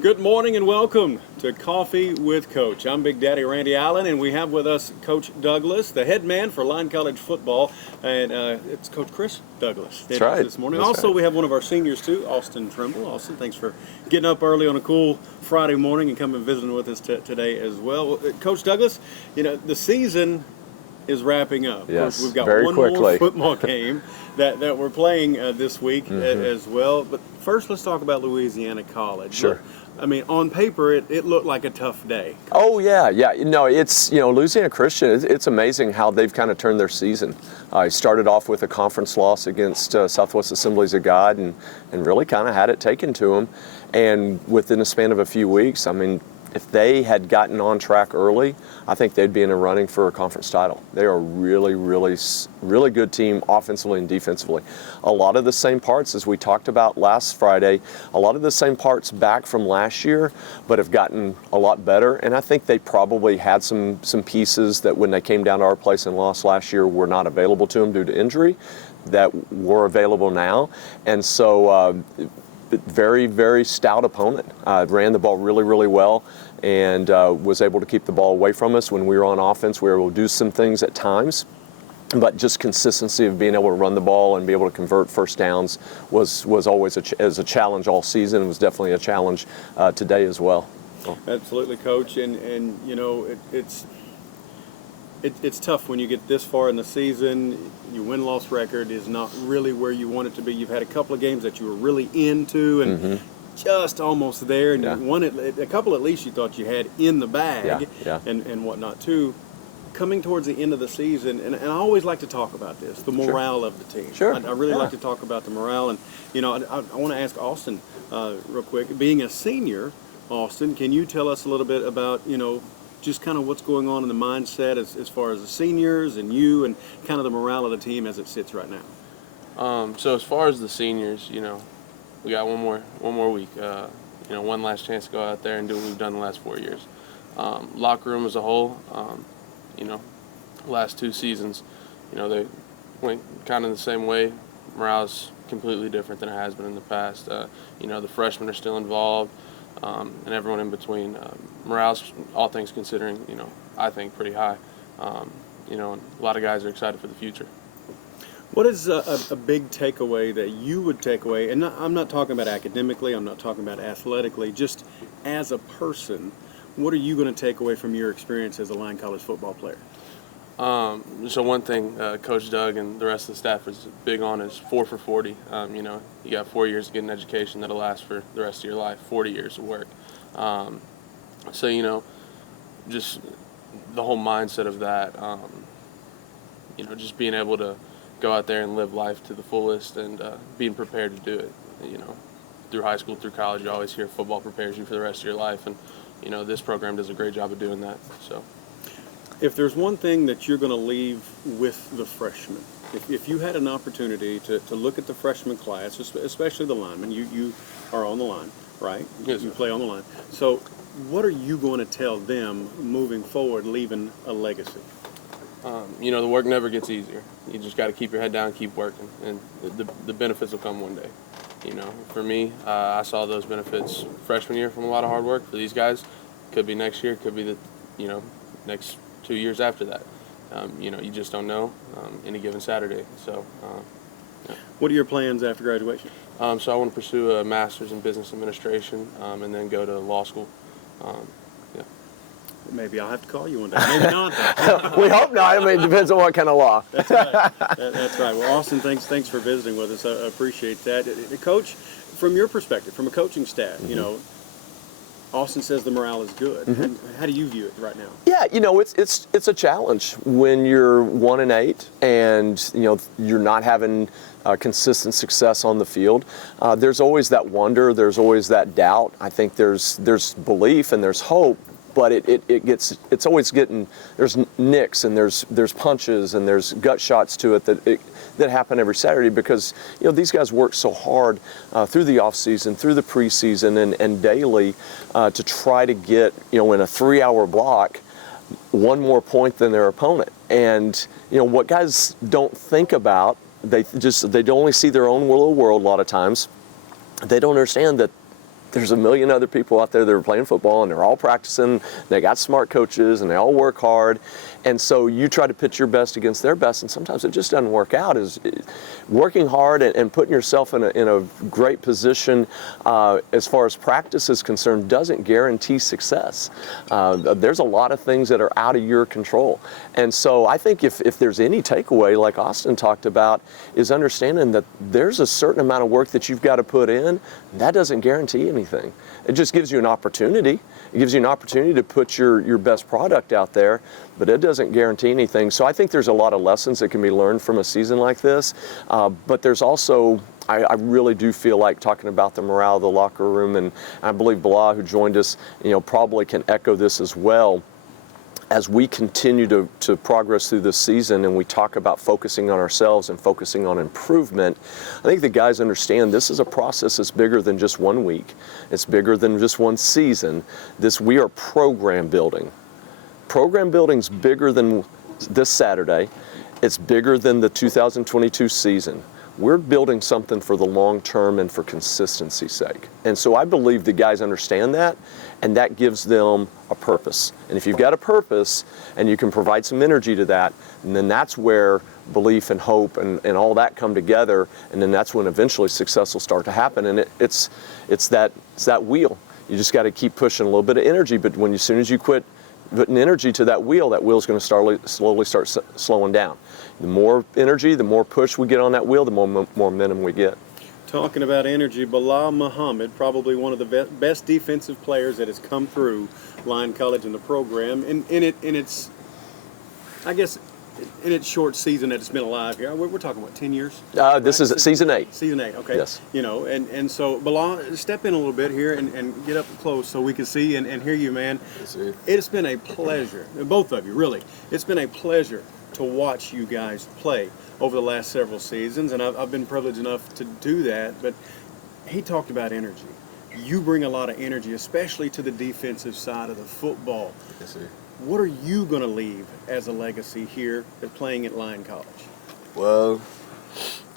Good morning and welcome to Coffee with Coach. I'm Big Daddy Randy Allen, and we have with us Coach Douglas, the head man for Lyon College football, and it's Coach Chris Douglas. That's right. This morning. That's also, right. we have one of our seniors too, Austin Trimble. Austin, thanks for getting up early on a cool Friday morning and coming visiting with us today as well. Coach Douglas, you know the season is wrapping up. Yes, we've got very one quickly. more football game that we're playing this week as well. But first, let's talk about Louisiana College. Sure. Look, I mean, on paper, it looked like a tough day. Oh yeah. No, it's Louisiana Christian. It's amazing how they've kind of turned their season. He started off with a conference loss against Southwest Assemblies of God, and really kind of had it taken to them. And within a span of a few weeks, I mean, if they had gotten on track early, I think they'd be in a running for a conference title. They are really good team offensively and defensively. A lot of the same parts as we talked about last Friday, a lot of the same parts back from last year, but have gotten a lot better. And I think they probably had some pieces that when they came down to our place and lost last year were not available to them due to injury that were available now. And so very, very stout opponent. Ran the ball really well and was able to keep the ball away from us. When we were on offense, we were able to do some things at times, but just consistency of being able to run the ball and be able to convert first downs was always a challenge all season. It was definitely a challenge today as well. Absolutely, Coach. And you know, it's tough when you get this far in the season. Your win-loss record is not really where you want it to be. You've had a couple of games that you were really into and just almost there, and you won it. A couple at least you thought you had in the bag and whatnot too. Coming towards the end of the season, and I always like to talk about this, the morale of the team. Sure. I really like to talk about the morale, and you know, I want to ask Austin real quick. Being a senior, Austin, can you tell us a little bit about, you know, just kind of what's going on in the mindset as far as the seniors and you and kind of the morale of the team as it sits right now? So as far as the seniors, you know, we got one more week. You know, one last chance to go out there and do what we've done the last 4 years. Locker room as a whole, you know, last 2 seasons, you know, they went kind of the same way. Morale's completely different than it has been in the past. You know, the freshmen are still involved. And everyone in between. Morale's, all things considering, you know, I think pretty high. You know, and a lot of guys are excited for the future. What is a big takeaway that you would take away? And I'm not talking about academically, I'm not talking about athletically, just as a person, what are you going to take away from your experience as a Lyon College football player? So one thing Coach Doug and the rest of the staff is big on is 4 for 40. You know, you got 4 years to get an education that'll last for the rest of your life, 40 years of work. So, you know, just the whole mindset of that, you know, just being able to go out there and live life to the fullest and being prepared to do it. You know, through high school, through college, you always hear football prepares you for the rest of your life. And, you know, this program does a great job of doing that. So. If there's one thing that you're going to leave with the freshmen, if you had an opportunity to look at the freshman class, especially the linemen, you are on the line, right? Yes, you sir. play on the line. So what are you going to tell them moving forward, leaving a legacy? You know, the work never gets easier. You just got to keep your head down, keep working, and the benefits will come one day. You know, for me, I saw those benefits freshman year from a lot of hard work. For these guys, could be next year, could be the, you know, next 2 years after that. You know, you just don't know any given Saturday. So, yeah. What are your plans after graduation? So I want to pursue a master's in business administration and then go to law school. Yeah. Maybe I'll have to call you one day. Maybe not, though. We hope not. I mean, it depends on what kind of law. That's right. That's right. Well, Austin, thanks for visiting with us. I appreciate that. Coach, from your perspective, from a coaching staff, you know, Austin says the morale is good. And how do you view it right now? Yeah, you know, it's a challenge when you're 1-8 and you know you're not having consistent success on the field. There's always that wonder. There's always that doubt. I think there's belief and there's hope, but it's always getting, there's nicks and there's punches and there's gut shots to it that happen every Saturday because, you know, these guys work so hard through the off season, through the preseason and daily to try to get, you know, in a 3-hour block, one more point than their opponent. And, you know, what guys don't think about, they only see their own little world a lot of times. They don't understand that there's a million other people out there that are playing football, and they're all practicing. They got smart coaches, and they all work hard. And so you try to pitch your best against their best, and sometimes it just doesn't work out. Is working hard and putting yourself in a great position as far as practice is concerned doesn't guarantee success. There's a lot of things that are out of your control. And so I think if there's any takeaway, like Austin talked about, is understanding that there's a certain amount of work that you've got to put in. That doesn't guarantee anything. It just gives you an opportunity. It gives you an opportunity to put your best product out there, but it doesn't guarantee anything. So I think there's a lot of lessons that can be learned from a season like this. But there's also, I really do feel like talking about the morale of the locker room, and I believe Blah, who joined us, probably can echo this as well. As we continue to progress through this season and we talk about focusing on ourselves and focusing on improvement, I think the guys understand this is a process that's bigger than just 1 week. It's bigger than just one season. We are program building. Program building's bigger than this Saturday. It's bigger than the 2022 season. We're building something for the long term and for consistency's sake. And so I believe the guys understand that, and that gives them a purpose. And if you've got a purpose and you can provide some energy to that, and then that's where belief and hope and all that come together, and then that's when eventually success will start to happen. And it's that wheel. You just got to keep pushing a little bit of energy, but as soon as you quit putting energy to that wheel's going to slowly start slowing down. The more energy, the more push we get on that wheel, the more momentum we get. Talking about energy, Bilal Muhammad, probably one of the best defensive players that has come through Lyon College in the program. In its short season that it's been alive here, we're talking about 10 years. This is season 8. Season 8, okay. Yes. And so Bilal, step in a little bit here and get up close so we can see and hear you, man. Yes, sir. It's been a pleasure, both of you, really. It's been a pleasure to watch you guys play over the last several seasons, and I've been privileged enough to do that. But he talked about energy. You bring a lot of energy, especially to the defensive side of the football. Yes, sir. What are you going to leave as a legacy here at playing at Lyon College? Well,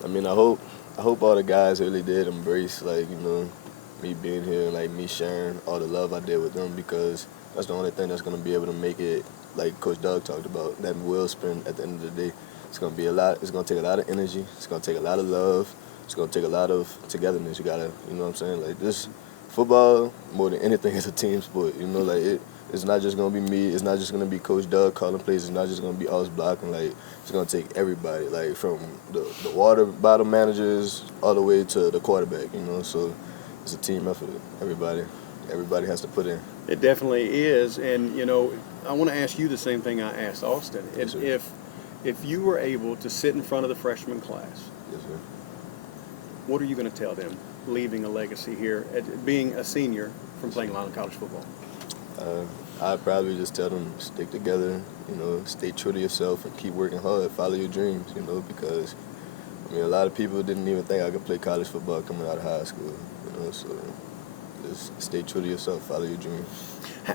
I mean, I hope all the guys really did embrace, me being here and, me sharing all the love I did with them, because that's the only thing that's going to be able to make it, like Coach Doug talked about, that wheel spin at the end of the day. It's going to be it's going to take a lot of energy. It's going to take a lot of love. It's going to take a lot of togetherness. You got to, you know what I'm saying? This football, more than anything, is a team sport. It's not just going to be me. It's not just going to be Coach Doug calling plays. It's not just going to be us blocking. It's going to take everybody, from the water bottle managers all the way to the quarterback, So it's a team effort. Everybody has to put in. It definitely is. And, I want to ask you the same thing I asked Austin. Yes, If you were able to sit in front of the freshman class, Yes, sir. what are you going to tell them, leaving a legacy here, being a senior from playing Lyon College football? I'd probably just tell them, stick together, stay true to yourself and keep working hard, follow your dreams, because, a lot of people didn't even think I could play college football coming out of high school, so just stay true to yourself, follow your dreams.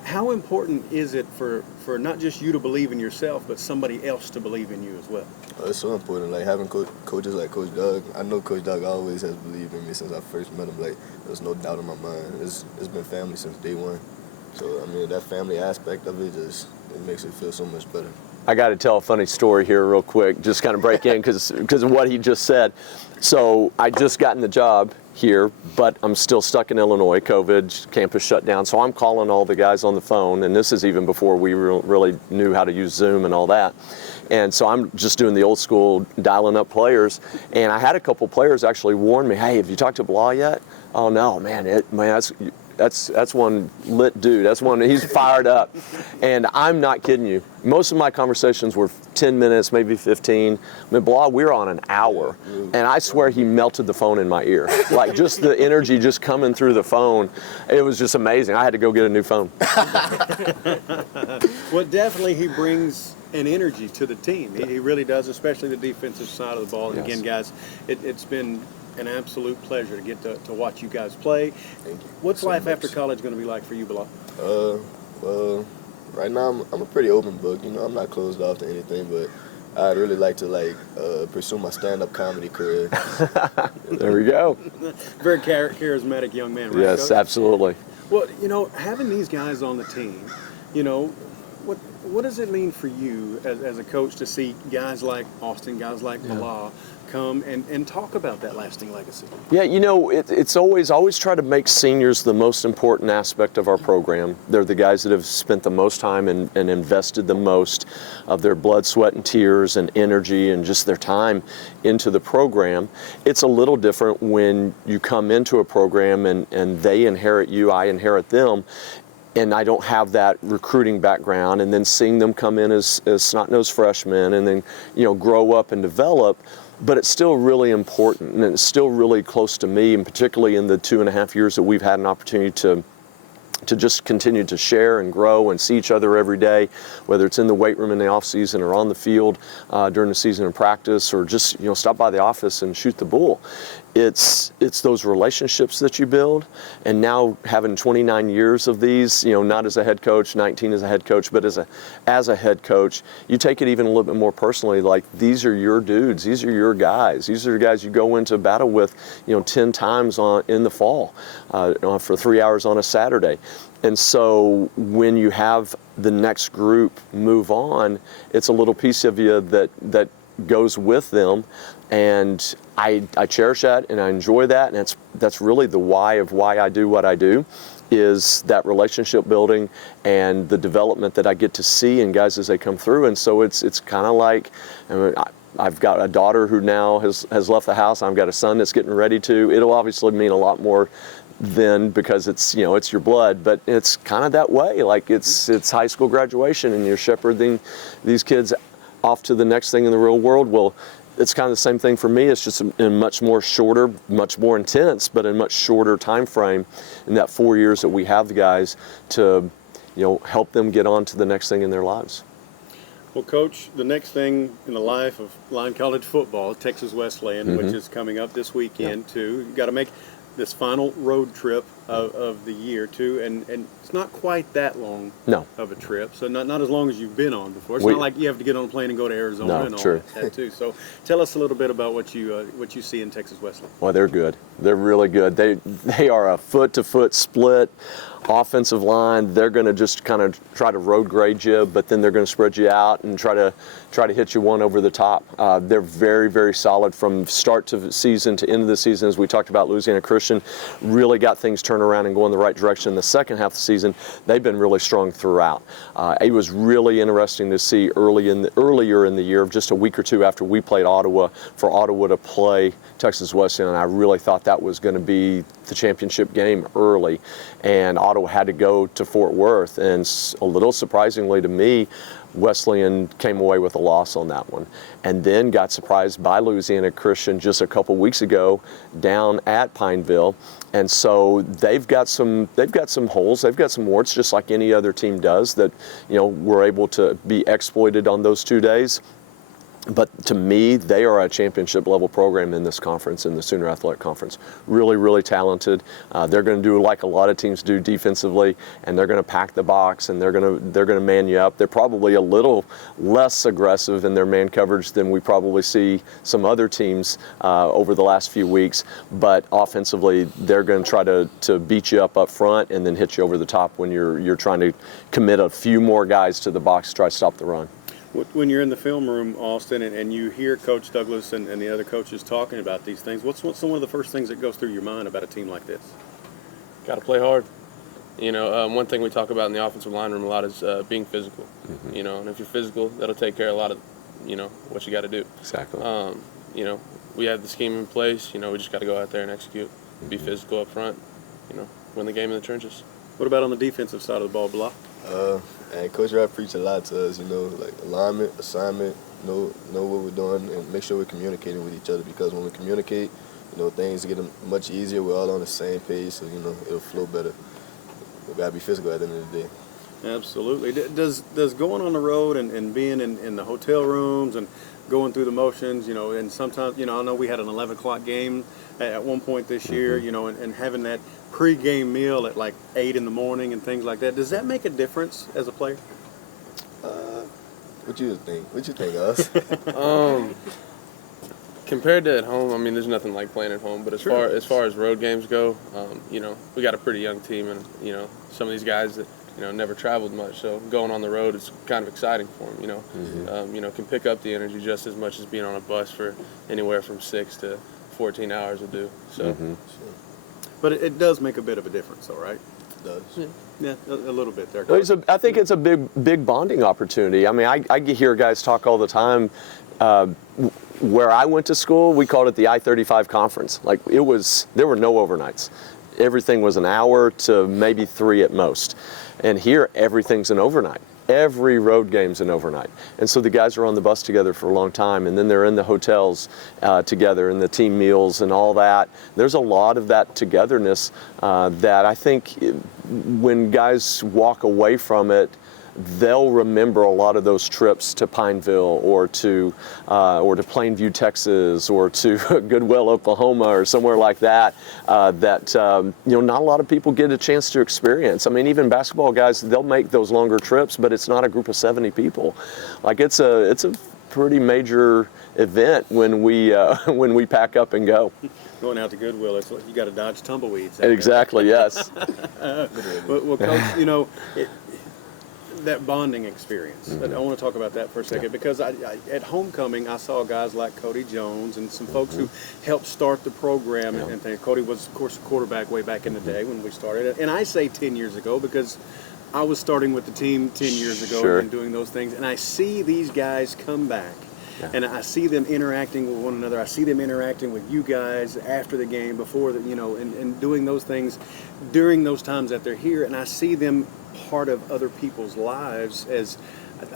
How important is it for not just you to believe in yourself, but somebody else to believe in you as well? It's so important, having coaches like Coach Doug. I know Coach Doug always has believed in me since I first met him. There's no doubt in my mind. It's been family since day one. So, that family aspect of it it makes it feel so much better. I got to tell a funny story here real quick, just kind of break in because of what he just said. So I just gotten the job here, but I'm still stuck in Illinois, COVID, campus shut down. So I'm calling all the guys on the phone, and this is even before we really knew how to use Zoom and all that. And so I'm just doing the old school dialing up players. And I had a couple players actually warn me, hey, have you talked to Blah yet? Oh, no, man, that's one lit dude. That's one, he's fired up. And I'm not kidding you. Most of my conversations were 10 minutes, maybe 15. Blah, we were on an hour. And I swear he melted the phone in my ear. Just the energy just coming through the phone. It was just amazing. I had to go get a new phone. Well, definitely he brings an energy to the team. He really does, especially the defensive side of the ball. And again, guys, it's been an absolute pleasure to get to watch you guys play. Thank you. What's life after college going to be like for you, Bilal? Well, right now I'm a pretty open book. I'm not closed off to anything, but I'd really like to pursue my stand-up comedy career. There we go. Very charismatic young man, right? Yes, Coach? absolutely. Well, having these guys on the team, what does it mean for you as a coach to see guys like Austin, guys like Bilal come and talk about that lasting legacy? Yeah, it's always try to make seniors the most important aspect of our program. They're the guys that have spent the most time and invested the most of their blood, sweat, and tears and energy and just their time into the program. It's a little different when you come into a program and they inherit you, I inherit them, and I don't have that recruiting background, and then seeing them come in as snot-nosed freshmen and then grow up and develop. But it's still really important, and it's still really close to me, and particularly in the 2.5 years that we've had an opportunity to just continue to share and grow and see each other every day, whether it's in the weight room in the off season or on the field during the season in practice, or just stop by the office and shoot the bull. It's those relationships that you build, and now having 29 years of these, not as a head coach, 19 as a head coach, but as a head coach, you take it even a little bit more personally. Like, these are your dudes, these are your guys, these are the guys you go into battle with, 10 times in the fall for 3 hours on a Saturday. And so when you have the next group move on, it's a little piece of you that goes with them, and I cherish that and I enjoy that, and that's really the why of why I do what I do, is that relationship building and the development that I get to see in guys as they come through. And so it's kind of like, I've got a daughter who now has left the house. I've got a son that's getting ready to. It'll obviously mean a lot more then, because it's it's your blood, but it's kind of that way. Like, it's high school graduation and you're shepherding these kids off to the next thing in the real world. Well, it's kind of the same thing for me. It's just in much more shorter, much more intense, but in much shorter time frame in that 4 years that we have the guys to help them get on to the next thing in their lives. Well, Coach, the next thing in the life of Lyon College football, Texas Wesleyan, which is coming up this weekend too. You've got to make this final road trip of the year too, and it's not quite that long of a trip, so not as long as you've been on before. It's not like you have to get on a plane and go to Arizona and all that too. So tell us a little bit about what you see in Texas Wesleyan. Well, they're good. They're really good. They are a foot-to-foot split offensive line. They're going to just kind of try to road grade you, but then they're going to spread you out and try to hit you one over the top. They're very, very solid from start to the season to end of the season. As we talked about, Louisiana Christian really got things turned around and going the right direction in the second half of the season. They've been really strong throughout. It was really interesting to see earlier in the year, just a week or two after we played Ottawa, for Ottawa to play Texas Wesleyan, and I really thought that was going to be the championship game early, and Ottawa had to go to Fort Worth, and a little surprisingly to me, Wesleyan came away with a loss on that one, and then got surprised by Louisiana Christian just a couple weeks ago down at Pineville. And so they've got some holes, they've got some warts, just like any other team does, that were able to be exploited on those 2 days. But to me, they are a championship level program in this conference, in the Sooner Athletic Conference. Really, really talented. They're going to do like a lot of teams do defensively, and they're going to pack the box, and they're going to man you up. They're probably a little less aggressive in their man coverage than we probably see some other teams over the last few weeks. But offensively, they're going to try to beat you up front and then hit you over the top when you're trying to commit a few more guys to the box to try to stop the run. When you're in the film room, Austin, and you hear Coach Douglas and the other coaches talking about these things, what's some of the first things that goes through your mind about a team like this? Got to play hard. One thing we talk about in the offensive line room a lot is being physical. And if you're physical, that'll take care of a lot of, what you got to do. Exactly. We have the scheme in place. We just got to go out there and execute, be physical up front, win the game in the trenches. What about on the defensive side of the ball, Bilal? And Coach Rapp preached a lot to us, like alignment, assignment, know what we're doing, and make sure we're communicating with each other, because when we communicate, things get much easier. We're all on the same page, so, it'll flow better. We got to be physical at the end of the day. Absolutely. Does going on the road and being in the hotel rooms and going through the motions, and sometimes, I know we had an 11 o'clock game at one point this year, and having that pre-game meal at like 8 in the morning and things like that, does that make a difference as a player? What you think? What you think, us? Compared to at home, I mean, there's nothing like playing at home. But as far as road games go, you know, we got a pretty young team, and you know, some of these guys that never traveled much, so going on the road is kind of exciting for them. You know, can pick up the energy just as much as being on a bus for anywhere from 6 to 14 hours will do. So, But it does make a bit of a difference, though, right? It does. Yeah, a little bit there. Well, I think it's a big bonding opportunity. I mean, I hear guys talk all the time. Where I went to school, we called it the I-35 conference. Like there were no overnights. Everything was an hour to maybe 3 at most. And here, everything's an overnight. Every road game's an overnight. And so the guys are on the bus together for a long time, and then they're in the hotels together, and the team meals and all that. There's a lot of that togetherness that I think when guys walk away from it, they'll remember a lot of those trips to Pineville or to Plainview, Texas, or to Goodwell, Oklahoma, or somewhere like that. Not a lot of people get a chance to experience. I mean, even basketball guys, they'll make those longer trips, but it's not a group of 70 people. Like it's a pretty major event when we pack up and go. Going out to Goodwill, it's like you got to dodge tumbleweeds. Exactly. Yes. Well, Coach, that bonding experience. I want to talk about that for a second because at homecoming I saw guys like Cody Jones and some folks who helped start the program and things. Cody was, of course, a quarterback way back in the day when we started. And I say 10 years ago because I was starting with the team 10 years ago and doing those things. And I see these guys come back. Yeah. And I see them interacting with one another. I see them interacting with you guys after the game, before the, and doing those things during those times that they're here. And I see them part of other people's lives. As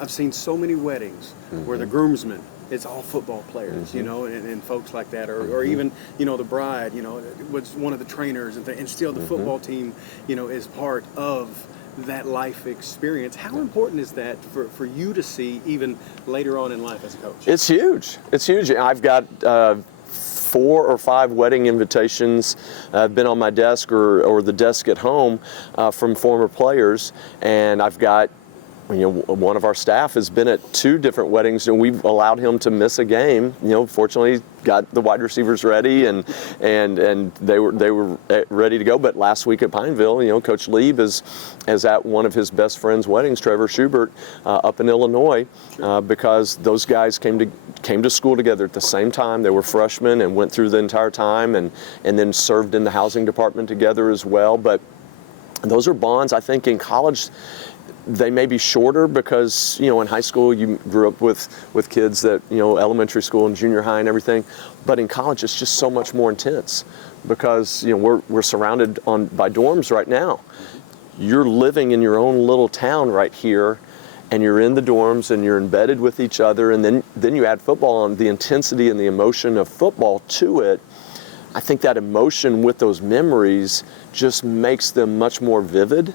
I've seen so many weddings where the groomsmen, it's all football players, and folks like that, or even, the bride, was one of the trainers, and still the football team, is part of that life experience. How important is that for you to see even later on in life as a coach? It's huge. It's huge. I've got 4 or 5 wedding invitations been on my desk or the desk at home from former players, and I've got one of our staff has been at 2 different weddings, and we've allowed him to miss a game. Fortunately, got the wide receivers ready, and they were ready to go. But last week at Pineville, Coach Lieb is at one of his best friends' weddings, Trevor Schubert, up in Illinois, because those guys came to school together at the same time. They were freshmen and went through the entire time, and then served in the housing department together as well. But those are bonds. I think in college, they may be shorter because, in high school you grew up with kids that, elementary school and junior high and everything. But in college it's just so much more intense because, we're surrounded by dorms right now. You're living in your own little town right here, and you're in the dorms and you're embedded with each other, and then you add football and the intensity and the emotion of football to it. I think that emotion with those memories just makes them much more vivid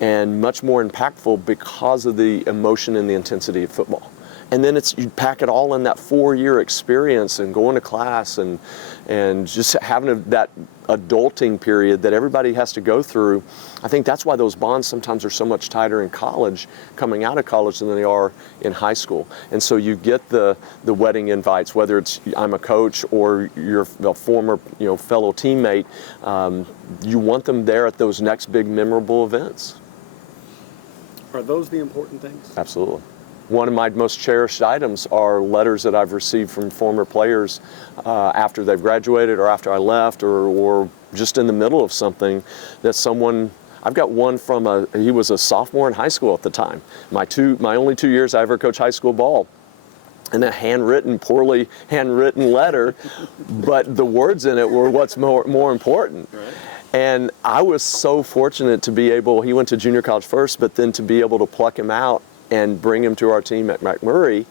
and much more impactful because of the emotion and the intensity of football. And then you pack it all in that 4-year experience and going to class and just having that adulting period that everybody has to go through. I think that's why those bonds sometimes are so much tighter in college, coming out of college, than they are in high school. And so you get the wedding invites, whether it's I'm a coach or you're a former fellow teammate. You want them there at those next big memorable events. Are those the important things? Absolutely. One of my most cherished items are letters that I've received from former players after they've graduated or after I left or just in the middle of something that someone. I've got one from he was a sophomore in high school at the time. My only 2 years I ever coached high school ball. And a poorly handwritten letter, but the words in it were what's more important. Right. And I was so fortunate to be able, he went to junior college first, but then to be able to pluck him out and bring him to our team at McMurray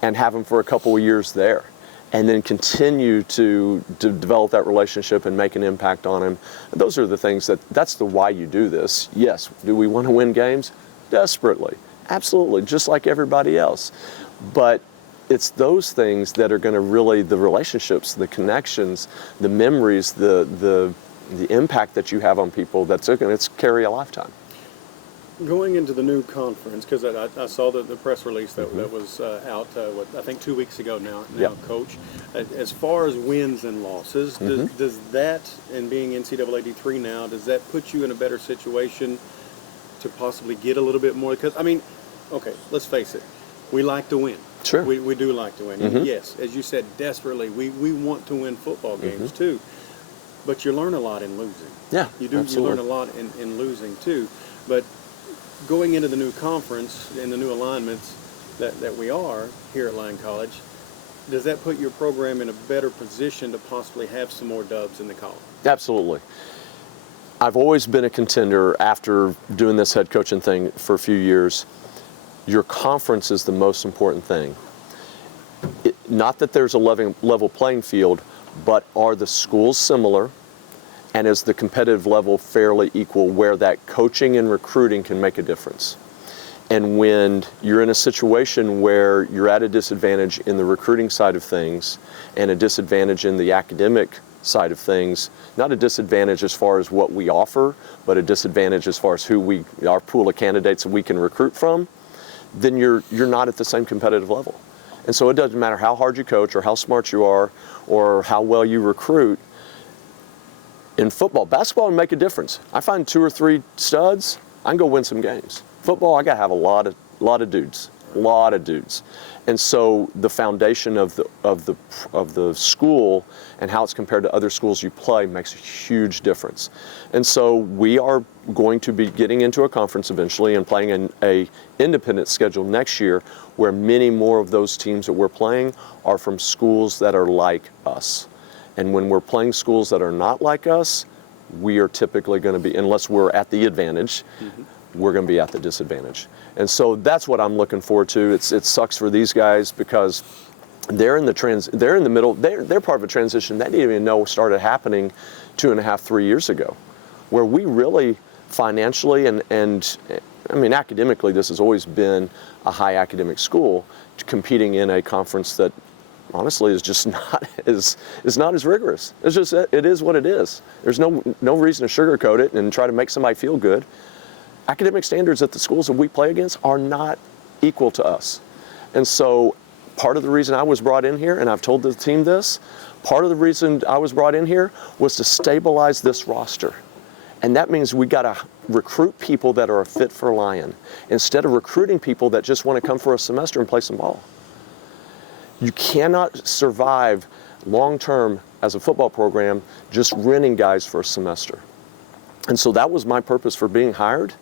and have him for a couple of years there. And then continue to develop that relationship and make an impact on him. Those are the things that's the why you do this. Yes, do we want to win games? Desperately. Absolutely, just like everybody else. But it's those things that are going to really, the relationships, the connections, the memories, the impact that you have on people that's going to carry a lifetime. Going into the new conference, because I saw the press release that was out, I think 2 weeks ago now, Yep. Coach. As far as wins and losses, does that, and being NCAA D3 now, does that put you in a better situation to possibly get a little bit more? Because, I mean, okay, let's face it, we like to win. Sure. We do like to win. And yes, as you said, desperately, we want to win football games too. But you learn a lot in losing. Yeah, You do. absolutely. You learn a lot in losing too. But going into the new conference and the new alignments that we are here at Lyon College, does that put your program in a better position to possibly have some more dubs in the column? Absolutely. I've always been a contender after doing this head coaching thing for a few years. Your conference is the most important thing. Not that there's a level playing field, but are the schools similar? And is the competitive level fairly equal where that coaching and recruiting can make a difference? And when you're in a situation where you're at a disadvantage in the recruiting side of things and a disadvantage in the academic side of things, not a disadvantage as far as what we offer, but a disadvantage as far as our pool of candidates that we can recruit from, then you're not at the same competitive level. And so it doesn't matter how hard you coach or how smart you are or how well you recruit. In football, basketball would make a difference. I find 2 or 3 studs, I can go win some games. Football, I got to have a lot of dudes. And so the foundation of the school and how it's compared to other schools you play makes a huge difference. And so we are going to be getting into a conference eventually and playing in a independent schedule next year where many more of those teams that we're playing are from schools that are like us. And when we're playing schools that are not like us, we are typically going to be, unless we're at the advantage, we're going to be at the disadvantage. And so that's what I'm looking forward to. It sucks for these guys because they're in the middle, they're part of a transition they didn't even know started happening 2.5, 3 years ago, where we really financially and I mean academically, this has always been a high academic school competing in a conference that honestly is just not as rigorous. It's just, it is what it is. There's no reason to sugarcoat it and try to make somebody feel good. Academic standards at the schools that we play against are not equal to us. And so part of the reason I was brought in here, and I've told the team this, part of the reason I was brought in here was to stabilize this roster. And that means we got to recruit people that are a fit for Lyon instead of recruiting people that just want to come for a semester and play some ball. You cannot survive long-term as a football program just renting guys for a semester. And so that was my purpose for being hired,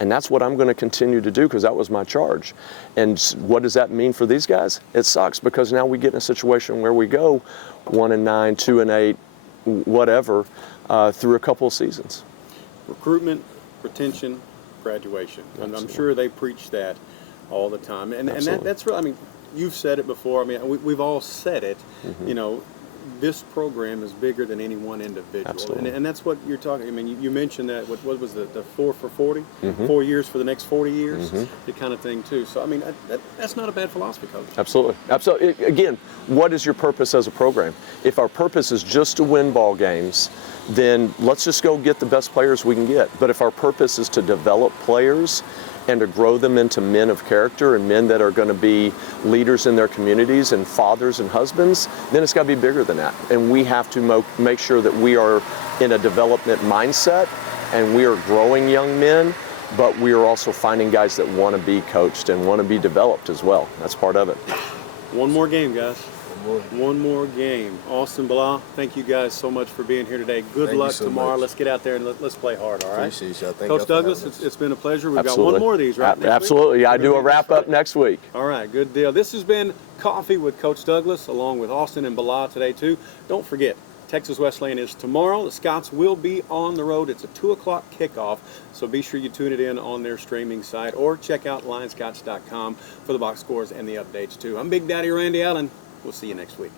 and that's what I'm going to continue to do because that was my charge. And what does that mean for these guys? It sucks because now we get in a situation where we go 1-9, 2-8, whatever, through a couple of seasons. Recruitment, retention, graduation. And I'm sure they preach that all the time. And that's really, I mean, you've said it before. I mean, we've all said it. You know, this program is bigger than any one individual. Absolutely. And that's what you're talking. I mean, you mentioned that, what was the 4 for 40? 4 years for the next 40 years? The kind of thing, too. So, I mean, that's not a bad philosophy, Coach. Absolutely. Absolutely. Again, what is your purpose as a program? If our purpose is just to win ball games, then let's just go get the best players we can get. But if our purpose is to develop players and to grow them into men of character and men that are going to be leaders in their communities and fathers and husbands, then it's got to be bigger than that. And we have to make sure that we are in a development mindset and we are growing young men, but we are also finding guys that want to be coached and want to be developed as well. That's part of it. One more game, guys. One more game. Austin, Blah, thank you guys so much for being here today. Good luck tomorrow. Let's get out there and let's play hard, all right? Appreciate y'all. Thank Coach y'all for Douglas, having us. it's been a pleasure. We've Absolutely. got one more of these, right? Absolutely. I do a wrap-up next week. All right, good deal. This has been Coffee with Coach Douglas, along with Austin and Blah today, too. Don't forget, Texas Wesleyan is tomorrow. The Scots will be on the road. It's a 2 o'clock kickoff, so be sure you tune it in on their streaming site or check out lionscots.com for the box scores and the updates, too. I'm Big Daddy Randy Allen. We'll see you next week.